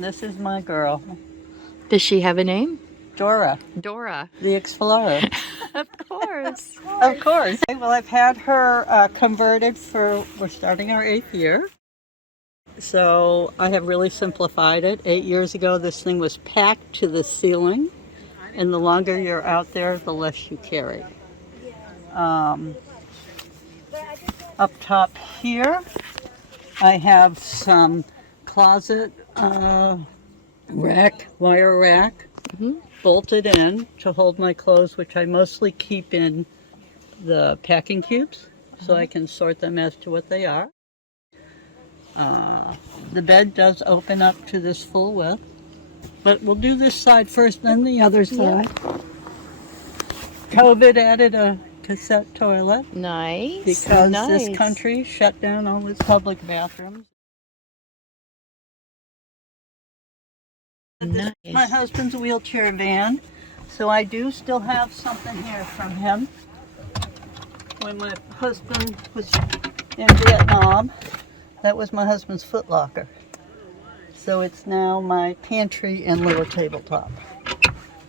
This is my girl, Does she have a name? Dora, Dora. the Explorer. Of course. Of course. Well, I've had her converted we're starting our 8th year. So I have really simplified it. 8 years ago, this thing was packed to the ceiling. And the longer you're out there, the less you carry. Up top here, I have some closet wire rack, bolted in to hold my clothes, which I mostly keep in the packing cubes, so I can sort them as to what they are. The bed does open up to this full width, but we'll do this side first, then the other side. COVID added a cassette toilet Nice. because nice. this country shut down all its public bathrooms. Nice. My husband's wheelchair van, so I do still have something here from him. When my husband was in Vietnam, that was my husband's footlocker. So it's now my pantry and little tabletop.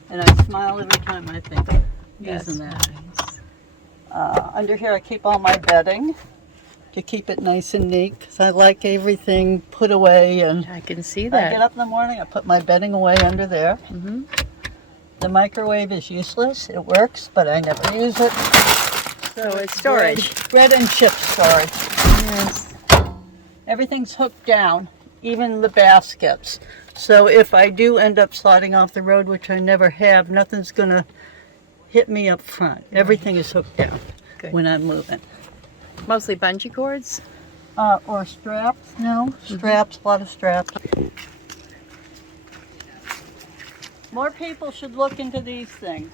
And I smile every time I think of using that. Nice. Under here I keep all my bedding to keep it nice and neat, because I like everything put away. And I can see I that. get up in the morning, I put my bedding away under there. Mm-hmm. The microwave is useless. It works, but I never use it. So it's storage. Bread and chip storage. Yes. Everything's hooked down, even the baskets. So if I do end up sliding off the road, which I never have, nothing's going to hit me up front. Everything is hooked down when I'm moving. Mostly bungee cords? Or straps, no. Straps, a lot of straps. More people should look into these things.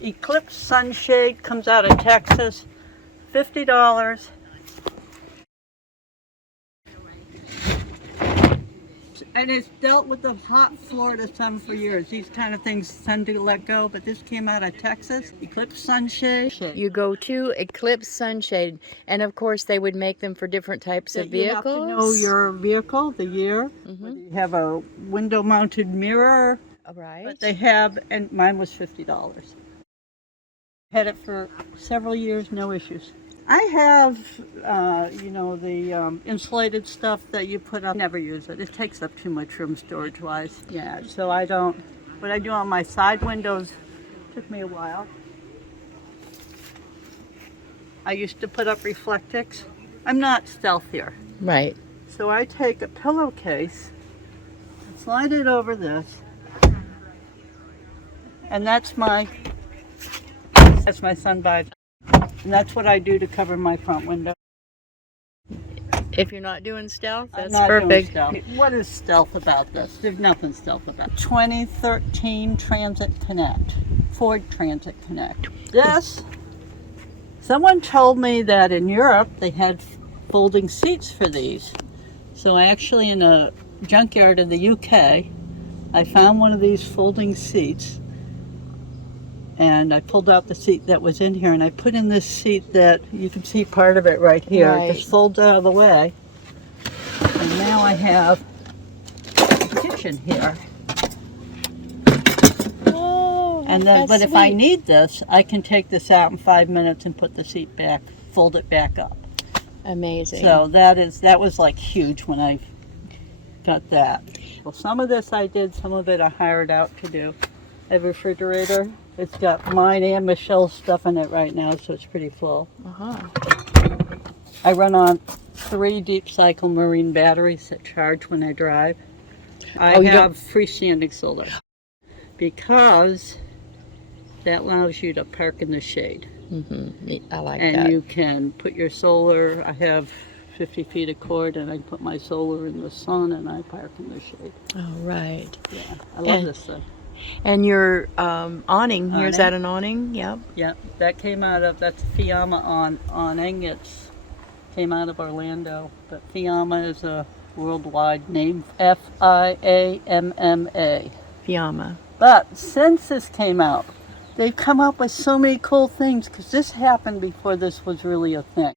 Eclipse sunshade comes out of Texas, $50. And it's dealt with the hot Florida sun for years. These kind of things tend to let go, but this came out of Texas. Eclipse sunshade. You go to Eclipse Sunshade, and of course they would make them for different types of vehicles. You have to know your vehicle, the year. You have a window-mounted mirror. Right. But they have, and mine was $50. Had it for several years, no issues. I have, the insulated stuff that you put up. Never use it. It takes up too much room storage-wise. Yeah, so I don't. What I do on my side windows took me a while. I used to put up reflectix. I'm not stealth here. Right. So I take a pillowcase, slide it over this, and that's my sun visor. And that's what I do to cover my front window. If you're not doing stealth, that's I'm not perfect. doing stealth. What is stealth about this? There's nothing stealth about it. 2013 Transit Connect, Ford Transit Connect. This, someone told me that in Europe they had folding seats for these. So I actually, in a junkyard in the UK, I found one of these folding seats. And I pulled out the seat that was in here, and I put in this seat that you can see part of it right here. Right. It just folds out of the way. And now I have a kitchen here. Oh, And then, but that's if I sweet. need this, I can take this out in 5 minutes and put the seat back, fold it back up. Amazing. So that was like huge when I got that. Well, some of this I did, some of it I hired out to do. I have a refrigerator. It's got mine and Michelle's stuff in it right now, so it's pretty full. I run on 3 deep cycle marine batteries that charge when I drive. I have freestanding solar because that allows you to park in the shade. I like and that. You can put your solar. I have 50 feet of cord, and I put my solar in the sun, and I park in the shade. Oh, right. Yeah, I love this stuff. And your awning, here's that an awning? Yep. Yep, that came out of, that's Fiamma awning. It came out of Orlando, but Fiamma is a worldwide name, Fiamma. Fiamma. But since this came out, they've come up with so many cool things, because this happened before this was really a thing.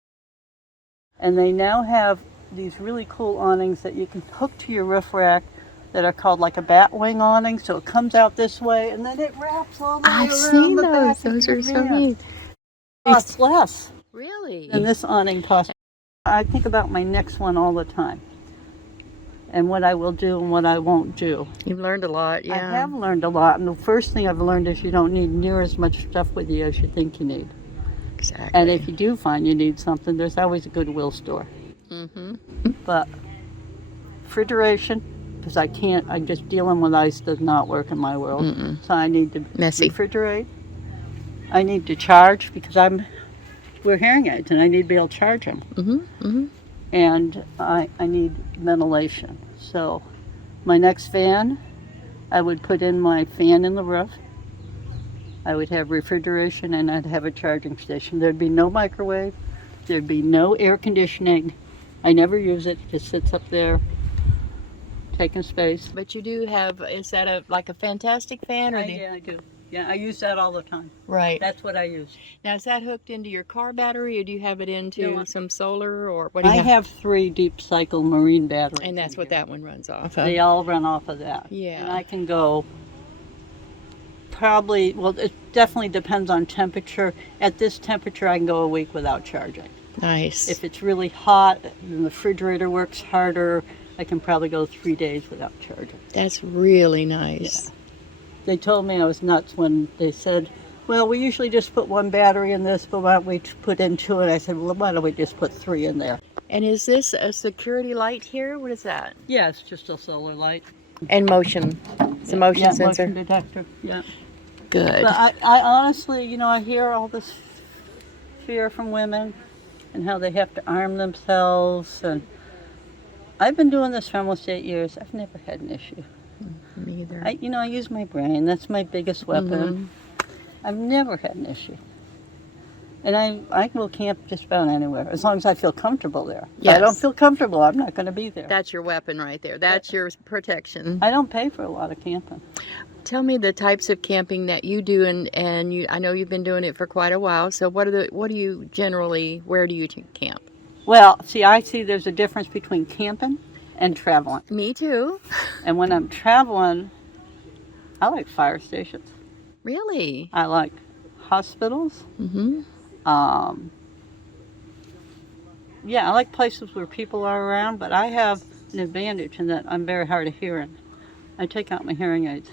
And they now have these really cool awnings that you can hook to your roof rack, that are called like a bat wing awning. So it comes out this way and then it wraps all the way I've around seen the those. back of Those your are so van. neat. Costs less Really? than this awning costs. I think about my next one all the time and what I will do and what I won't do. You've learned a lot, yeah. I have learned a lot, and the first thing I've learned is you don't need near as much stuff with you as you think you need. Exactly. And if you do find you need something, there's always a Goodwill store. Mm-hmm. But refrigeration, because I just dealing with ice does not work in my world. Mm-mm. So I need to Messy. refrigerate. I need to charge because we're hearing aids and I need to be able to charge them. Mm-hmm. Mm-hmm. And I need ventilation. So my next fan, I would put in my fan in the roof. I would have refrigeration and I'd have a charging station. There'd be no microwave. There'd be no air conditioning. I never use it. It just sits up there taking space. But you do have, is that like a fantastic fan? Or Yeah, I do. Yeah, I use that all the time. Right. That's what I use. Now, is that hooked into your car battery, or do you have it into No, some solar, or what do you I have? have 3 deep cycle marine batteries. And that's in what here. that one runs off of. They all run off of that. Yeah. And I can go probably, well, it definitely depends on temperature. At this temperature, I can go a week without charging. Nice. If it's really hot and the refrigerator works harder, I can probably go 3 days without charging. That's really nice. Yeah. They told me I was nuts when they said, well, we usually just put 1 battery in this, but why don't we put in 2? And I said, well, why don't we just put 3 in there? And is this a security light here? What is that? Yeah, it's just a solar light. And motion. It's a motion sensor. Motion detector, yeah. Good. But I honestly, I hear all this fear from women and how they have to arm themselves. And I've been doing this for almost 8 years. I've never had an issue. Me either. I use my brain. That's my biggest weapon. I've never had an issue. And I will camp just about anywhere, as long as I feel comfortable there. If I don't feel comfortable, I'm not going to be there. That's your weapon right there. That's your protection. I don't pay for a lot of camping. Tell me the types of camping that you do, and I know you've been doing it for quite a while. So what do you generally, where do you camp? Well, I see there's a difference between camping and traveling. Me too. And when I'm traveling, I like fire stations. Really? I like hospitals. Mm-hmm. Yeah, I like places where people are around, but I have an advantage in that I'm very hard of hearing. I take out my hearing aids.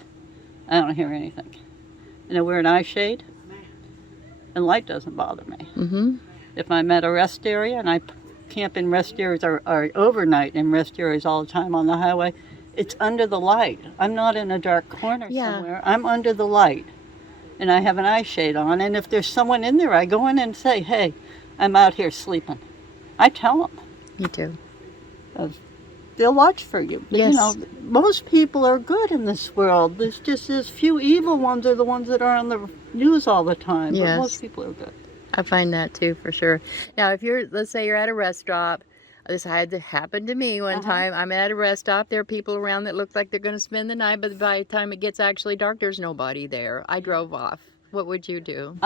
I don't hear anything. And I wear an eye shade, and light doesn't bother me. Mm-hmm. If I'm at a rest area, and I camp in rest areas or overnight in rest areas all the time on the highway, it's under the light. I'm not in a dark corner somewhere. I'm under the light. And I have an eye shade on, and if there's someone in there, I go in and say, hey, I'm out here sleeping. I tell them. Me too. They'll watch for you. Yes. Most people are good in this world. There's just as few evil ones are the ones that are on the news all the time. Yes. But most people are good. I find that too, for sure. Now, if let's say you're at a rest stop, this had to happen to me one time. I'm at a rest stop. There are people around that look like they're going to spend the night, but by the time it gets actually dark, there's nobody there. I drove off. What would you do?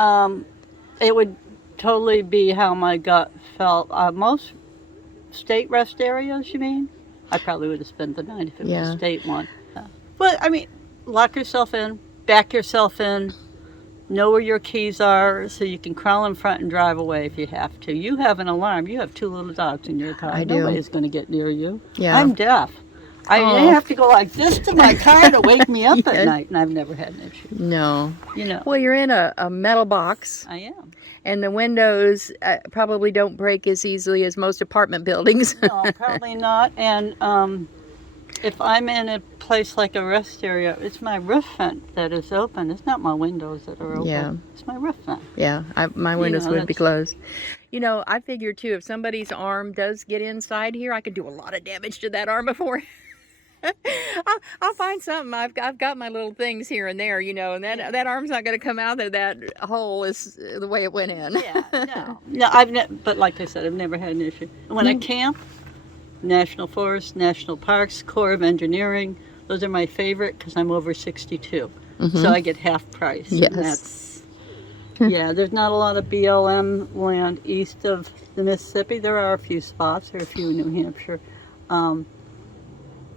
It would totally be how my gut felt. Most state rest areas, you mean? I probably would have spent the night if it was a state one. But, lock yourself in, back yourself in, know where your keys are so you can crawl in front and drive away if you have to. You have an alarm. You have 2 little dogs in your car. I do. Nobody's going to get near you. Yeah. I'm deaf. I have to go like this to my car to wake me up at night, and I've never had an issue. No. You Well, you're in a metal box. I am. And the windows probably don't break as easily as most apartment buildings. No, probably not. And if I'm in a place like a rest area, it's my roof vent that is open. It's not my windows that are open. Yeah. It's my roof vent. Yeah, my windows would be closed. I figure too, if somebody's arm does get inside here, I could do a lot of damage to that arm before. I'll find something. I've got my little things here and there, and that arm's not going to come out of that hole is the way it went in. Yeah, no. But like I said, I've never had an issue. And when I camp, National Forests, National Parks, Corps of Engineering, those are my favorite because I'm over 62. So I get half price. Yes. There's not a lot of BLM land east of the Mississippi. There are a few spots. There are a few in New Hampshire.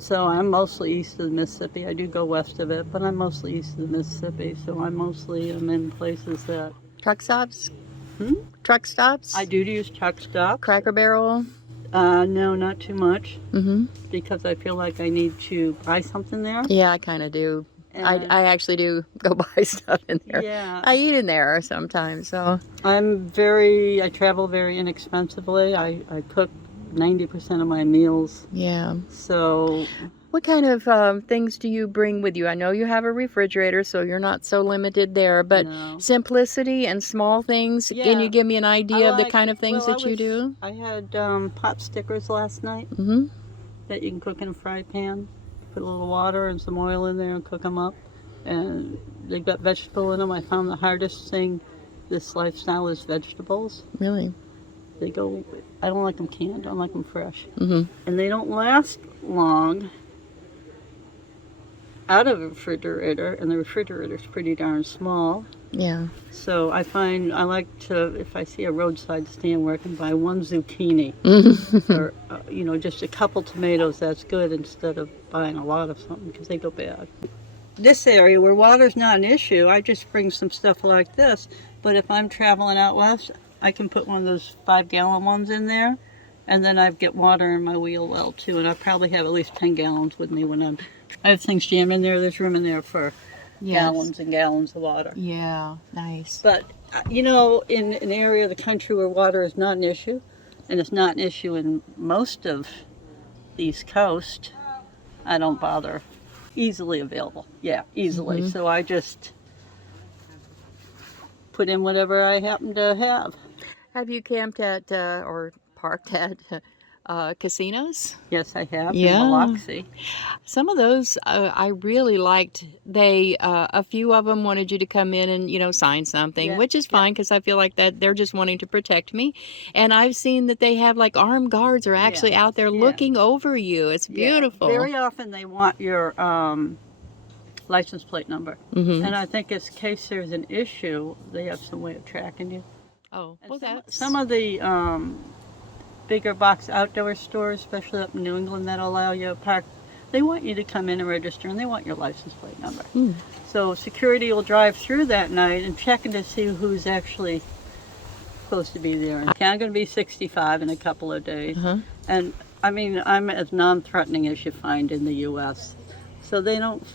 So I'm mostly east of the Mississippi. I do go west of it, but I'm mostly east of the Mississippi. So I mostly am in places that... Truck stops? Hmm? Truck stops? I do use truck stops. Cracker Barrel? No, not too much. Mm-hmm. Because I feel like I need to buy something there. Yeah, I kind of do. I actually do go buy stuff in there. Yeah. I eat in there sometimes, so. I travel very inexpensively. I cook 90% of my meals. Yeah. So... What kind of things do you bring with you? I know you have a refrigerator, so you're not so limited there, but No. simplicity and small things. Yeah. Can you give me an idea of the like- kind of things well, that you do? I had pot stickers last night Mm-hmm. that you can cook in a fry pan. Put a little water and some oil in there and cook them up. And they've got vegetable in them. I found the hardest thing this lifestyle is vegetables. Really? They go, I don't like them canned, I like them fresh. Mm-hmm. And they don't last long out of a refrigerator, and the refrigerator's pretty darn small. Yeah. So I find I like to, if I see a roadside stand where I can buy one zucchini or, just a couple tomatoes, that's good instead of buying a lot of something because they go bad. This area where water's not an issue, I just bring some stuff like this. But if I'm traveling out west, I can put one of those 5-gallon ones in there, and then I get water in my wheel well too. And I probably have at least 10 gallons with me when I have things jammed in there. There's room in there for gallons and gallons of water. Yeah, nice. But, in an area of the country where water is not an issue, and it's not an issue in most of the East Coast, I don't bother. Easily available. Yeah, easily. Mm-hmm. So I just put in whatever I happen to have. Have you camped at or parked at casinos? Yes, I have. Yeah. In Biloxi. Some of those I really liked. They a few of them wanted you to come in and sign something, Yeah, which is fine because I feel like that they're just wanting to protect me. And I've seen that they have like armed guards are actually out there looking over you. It's beautiful. Yeah. Very often they want your license plate number, and I think in case there's an issue, they have some way of tracking you. Oh, And well, that's some of the bigger box outdoor stores, especially up in New England, that allow you to park, they want you to come in and register, and they want your license plate number. So security will drive through that night and checking to see who's actually supposed to be there. And I'm going to be 65 in a couple of days. And I mean, I'm as non-threatening as you find in the U.S. So they don't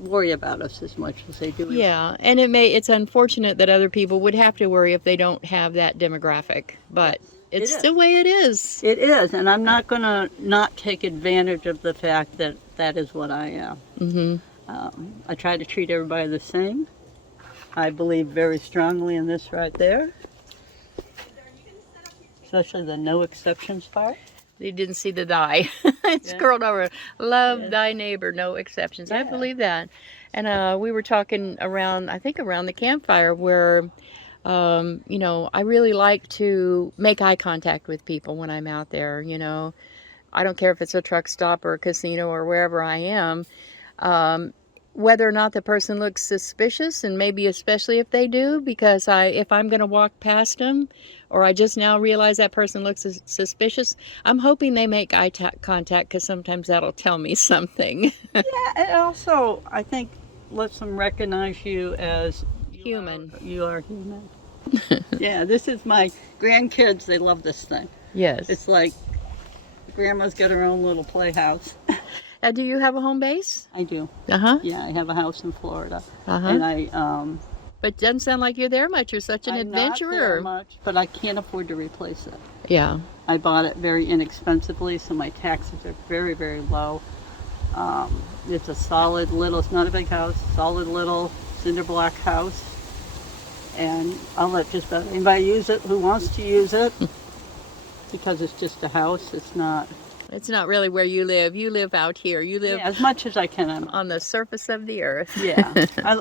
worry about us as much as they do. Yeah, and it's unfortunate that other people would have to worry if they don't have that demographic, but it's the way it is. It is, and I'm not going to not take advantage of the fact that that is what I am. I try to treat everybody the same. I believe very strongly in this right there, especially the no exceptions part. You didn't see the thy. It's curled over. Love thy neighbor, no exceptions. I believe that. And we were talking around the campfire where, I really like to make eye contact with people when I'm out there, I don't care if it's a truck stop or a casino or wherever I am. Whether or not the person looks suspicious, and maybe especially if they do, because if I'm going to walk past them, or I just now realize that person looks suspicious, I'm hoping they make eye contact because sometimes that'll tell me something. Yeah, and also I think lets them recognize you as Human. You are human. Yeah, this is my grandkids. They love this thing. Yes. It's like grandma's got her own little playhouse. Do you have a home base? I do. Uh-huh. Yeah, I have a house in Florida. Uh-huh. And I But it doesn't sound like you're there much. You're such an I'm adventurer. not there much, but I can't afford to replace it. Yeah. I bought it very inexpensively, so my taxes are very, very low. It's a solid little, it's not a big house, solid little cinder block house. And I'll let just about anybody use it who wants to use it because it's just a house. It's not really where you live. You live out here. You live as much as I can. I'm on the surface of the earth. Yeah,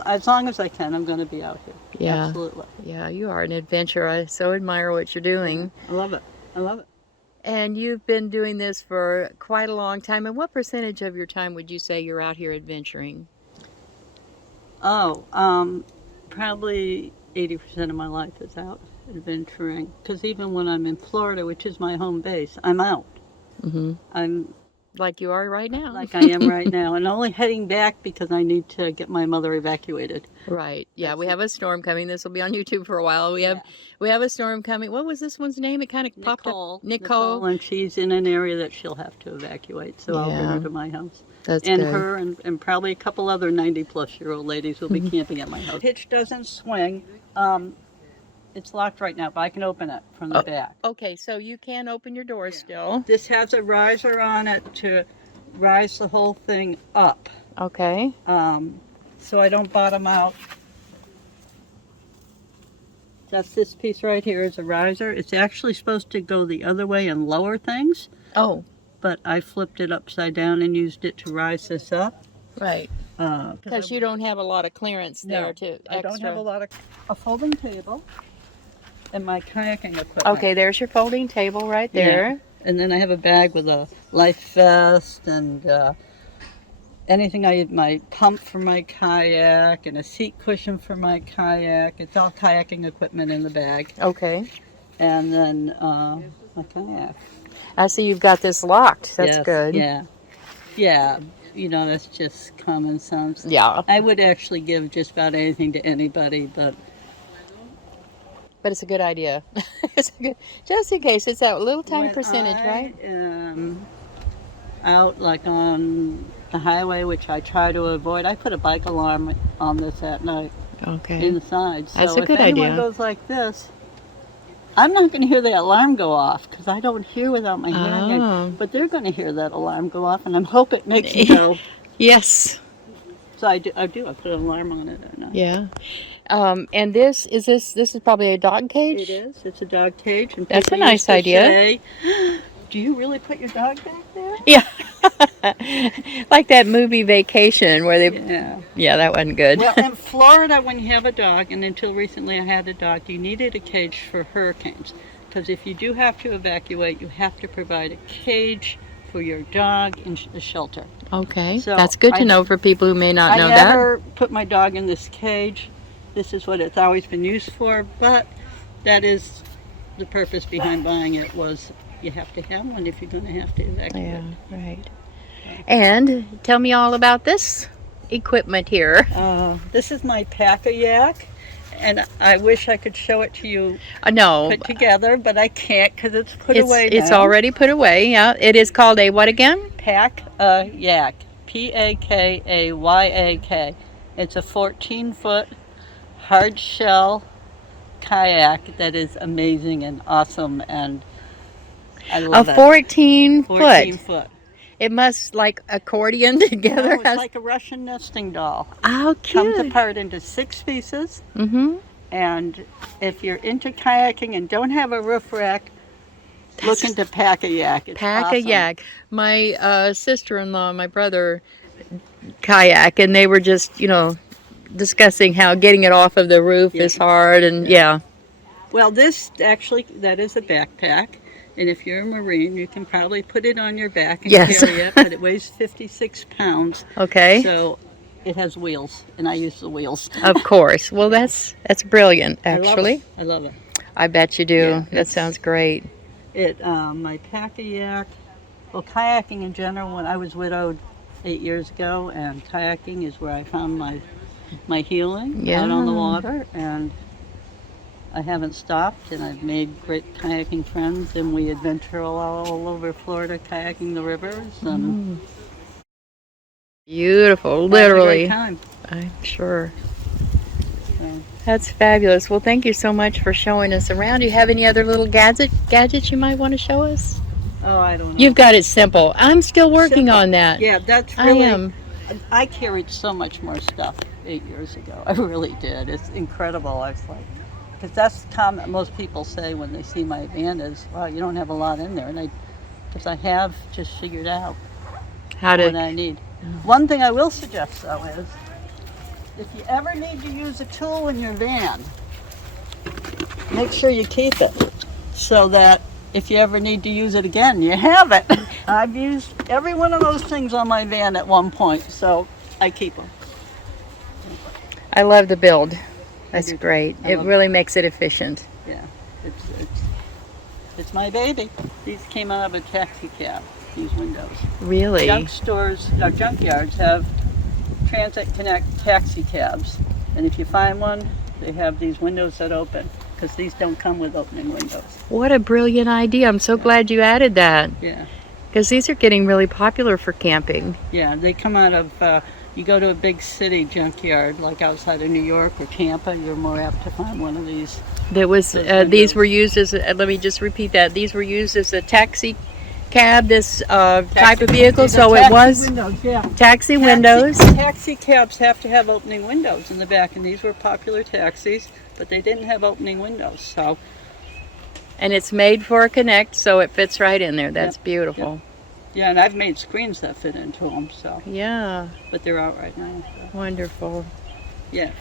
as long as I can, I'm going to be out here. Yeah. Absolutely. Yeah, you are an adventurer. I so admire what you're doing. I love it. I love it. And you've been doing this for quite a long time. And what percentage of your time would you say you're out here adventuring? Probably 80% of my life is out adventuring. Because even when I'm in Florida, which is my home base, I'm out. I'm Like you are right now. like I am right now, and only heading back because I need to get my mother evacuated. Right. Yeah, That's we it. have a storm coming. This will be on YouTube for a while. We have a storm coming. What was this one's name? It kind of popped up. Nicole. And she's in an area that she'll have to evacuate, so I'll bring her Yeah, to my house. that's And good. her and probably a couple other 90-plus-year-old ladies will be camping at my house. Hitch doesn't swing. It's locked right now, but I can open it from the back. Okay, so you can open your doors still. This has a riser on it to rise the whole thing up, Okay. so I don't bottom out. Just this piece right here is a riser. It's actually supposed to go the other way and lower things, Oh, but I flipped it upside down and used it to rise this up. right. Because you don't have a lot of clearance there to I don't have extra. a folding table and my kayaking equipment. Okay, there's your folding table right there. Yeah. And then I have a bag with a life vest and anything I need, my pump for my kayak and a seat cushion for my kayak. It's all kayaking equipment in the bag. Okay. And then my kayak. I see you've got this locked. That's Yes, good. Yeah. Yeah. You know, that's just common sense. Yeah. I would actually give just about anything to anybody, but But it's a good idea. It's a good, just in case. It's that little tiny when percentage, I right? am out like on the highway, which I try to avoid, I put a bike alarm on this at night Okay. inside. So That's a good if anyone idea. goes like this, I'm not going to hear the alarm go off because I don't hear without my hearing Oh. aid. But they're going to hear that alarm go off, and I hope it makes me go. Yes. So I do. I put an alarm on it at night. Yeah. And this is probably a dog cage? It is. It's a dog cage. And That's a people nice used to idea. say, do you really put your dog back there? Yeah. Like that movie Vacation where they Yeah. that wasn't good. Well, in Florida, when you have a dog, and until recently I had a dog, you needed a cage for hurricanes. Because if you do have to evacuate, you have to provide a cage for your dog in a shelter. Okay. So That's good to know for people who may not know I never put my dog in this cage. This is what it's always been used for, but that is the purpose behind buying it, was you have to have one if you're going to have to that. evacuate. Yeah, right. And tell me all about this equipment here. This is my pack-a-yak, and I wish I could show it to you No. put together, but I can't because it's put away now. It's already put away. Yeah. It is called a what again? Pack-a-yak. P-A-K-A-Y-A-K. It's a 14-foot hard shell kayak that is amazing and awesome, and I love it. 14 foot. 14 foot. It must like accordion together. No, it's like a Russian nesting doll. Oh, Comes cute. apart into 6 pieces. Mm-hmm. And if you're into kayaking and don't have a roof rack, look into Pack-a-Yak. It's Pack-a-Yak. My sister-in-law, my brother, kayak, and they were just, discussing how getting it off of the roof is hard, and awesome. Well, this actually, that is a backpack. And if you're a Marine, you can probably put it on your back and Yes. carry it, but it weighs 56 pounds. Okay. So it has wheels, and I use the wheels. Of course. Well, that's brilliant, actually. I love it. I bet you do. Yeah, That sounds great. My Pack-a-Yak, well, kayaking in general, when I was widowed 8 years ago, and kayaking is where I found my healing out on the water, and I haven't stopped, and I've made great kayaking friends, and we adventure all over Florida kayaking the rivers, and Beautiful, having a literally. great time. I'm sure. So, That's fabulous. Well, thank you so much for showing us around. Do you have any other little gadgets you might want to show us? oh, I don't know. You've got it simple. I'm still working Simple. on that. Yeah, that's I really. am. I carried so much more stuff 8 years ago. I really did. It's incredible. I was like, because that's the comment most people say when they see my van is, wow, you don't have a lot in there. And because I have just figured out How what to? I need. One thing I will suggest, though, is if you ever need to use a tool in your van, make sure you keep it so that if you ever need to use it again, you have it. I've used every one of those things on my van at one point, so I keep them. I love the build. That's do too. great. I It love really makes it efficient. Yeah, it's my baby. These came out of a taxi cab. these windows. Really? Junk stores, no, junkyards have Transit Connect taxi cabs. And if you find one, they have these windows that open, because these don't come with opening windows. What a brilliant idea. I'm so glad you added that. Yeah. Because these are getting really popular for camping. Yeah, they come out of, you go to a big city junkyard, like outside of New York or Tampa, you're more apt to find one of these. That was, these were used as, let me just repeat that, these were used as a taxi cab, this type of vehicle, so it was Windows, yeah. taxi windows. Taxi cabs have to have opening windows in the back, and these were popular taxis, but they didn't have opening windows, so. And it's made for a Connect, so it fits right in there. That's beautiful. Yep. Yeah, and I've made screens that fit into them, so. Yeah. But they're out right now. So. Wonderful. Yeah.